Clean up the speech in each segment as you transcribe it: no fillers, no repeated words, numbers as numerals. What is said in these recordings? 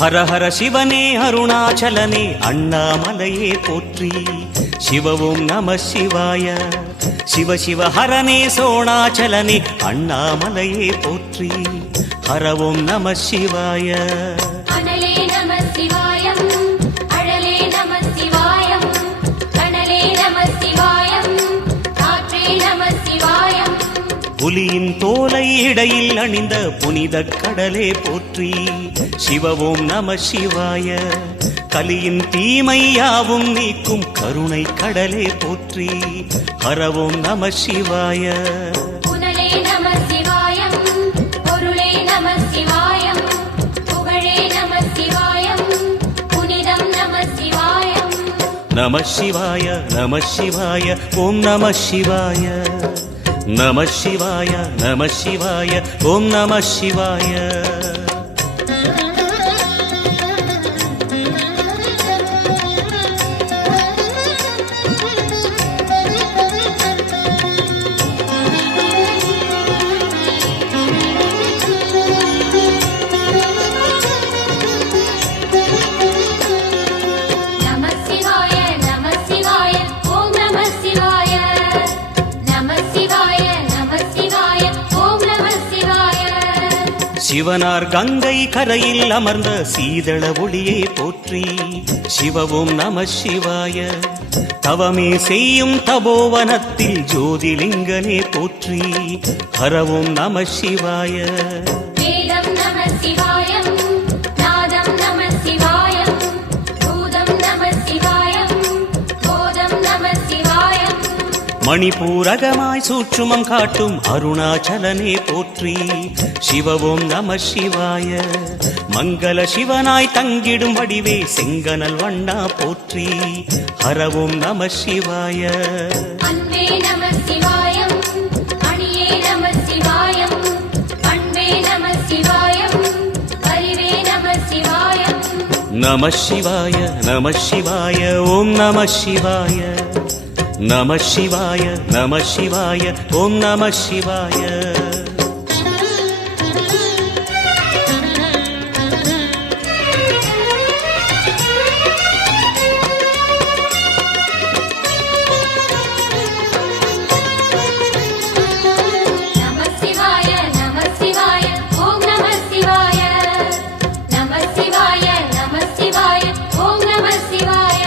ஹர ஹர சிவனே அருணாச்சலனே அண்ணாமலையே போற்றி. சிவவும் நம சிவாய. சிவ சிவ ஹரனே சோணாச்சலனே அண்ணாமலையே போற்றி. ஹரவும் நம சிவாய. அனலே நம சிவாயம், அழலே நம சிவாயம், கனலே நம சிவாயம், காற்றே நம சிவாயம். புலியின் தோலை இடையில் அணிந்த புனித கடலே போற்றி. சிவவும் நம சிவாய. கலியின் தீமையாவும் நீக்கும் கருணை கடலே போற்றி. ஹரவும் நம சிவாய. புனலே நம சிவாயம், பொருளே நம சிவாயம், புகழே நம சிவாயம், புனிதம் நம சிவாயம். நம சிவாய நம சிவாய ஓம் நம சிவாய. நம சிவாய நம சிவாய ஓம் நம சிவாய. நம சிவாய நம சிவாய ஓம் நம சிவாய. நம சிவாய நம சிவாய ஓம் நம சிவாய. சிவனார் கங்கை கரையில் அமர்ந்த சீதள ஒளியே போற்றி. சிவவும் நம சிவாய. தவமே செய்யும் தபோவனத்தில் ஜோதிலிங்கனே போற்றி. ஹரவும் நம சிவாய. வேதம் நம சிவாயம், நாதம் நம சிவாயம், பூதம் நம சிவாயம், போதம் நம சிவாயம். மணிபூரகமாய் சூற்றுமம் காட்டும் அருணாச்சலனே போற்றி. சிவவும் நம சிவாய. மங்கள சிவனாய் தங்கிடும் வடிவே செங்கனல் வண்ணா போற்றி. ஹரவும் நம சிவாய. அன்பே நம சிவாயம், அணியே நம சிவாயம், அன்பே நம சிவாயம், அறிவே நம சிவாயம். நம சிவாய நம சிவாய ஓம் நம சிவாய. நம சிவாய நம சிவாய ஓம் நம சிவாய. நம சிவாய நம சிவாய ஓம் நம சிவாய. நம சிவாய நம சிவாய ஓம் நம சிவாய.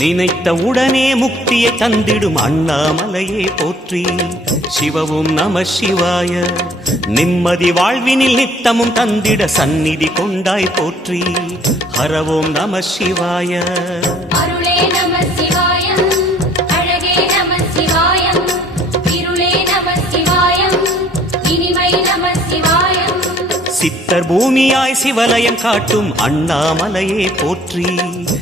நினைத்த உடனே முக்தியை தந்திடும் அண்ணாமலையே போற்றி. சிவவும் நம சிவாய. நிம்மதி வாழ்வினில் நித்தமும் தந்திட சந்நிதி கொண்டாய் போற்றி. ஹரவோம் நம சிவாய. அருளே நம சிவாயம், அழகே நம சிவாயம், இருளே நம சிவாயம், இனிமை நம சிவாயம். சித்தர் பூமியாய் சிவலயம் காட்டும் அண்ணாமலையே போற்றி.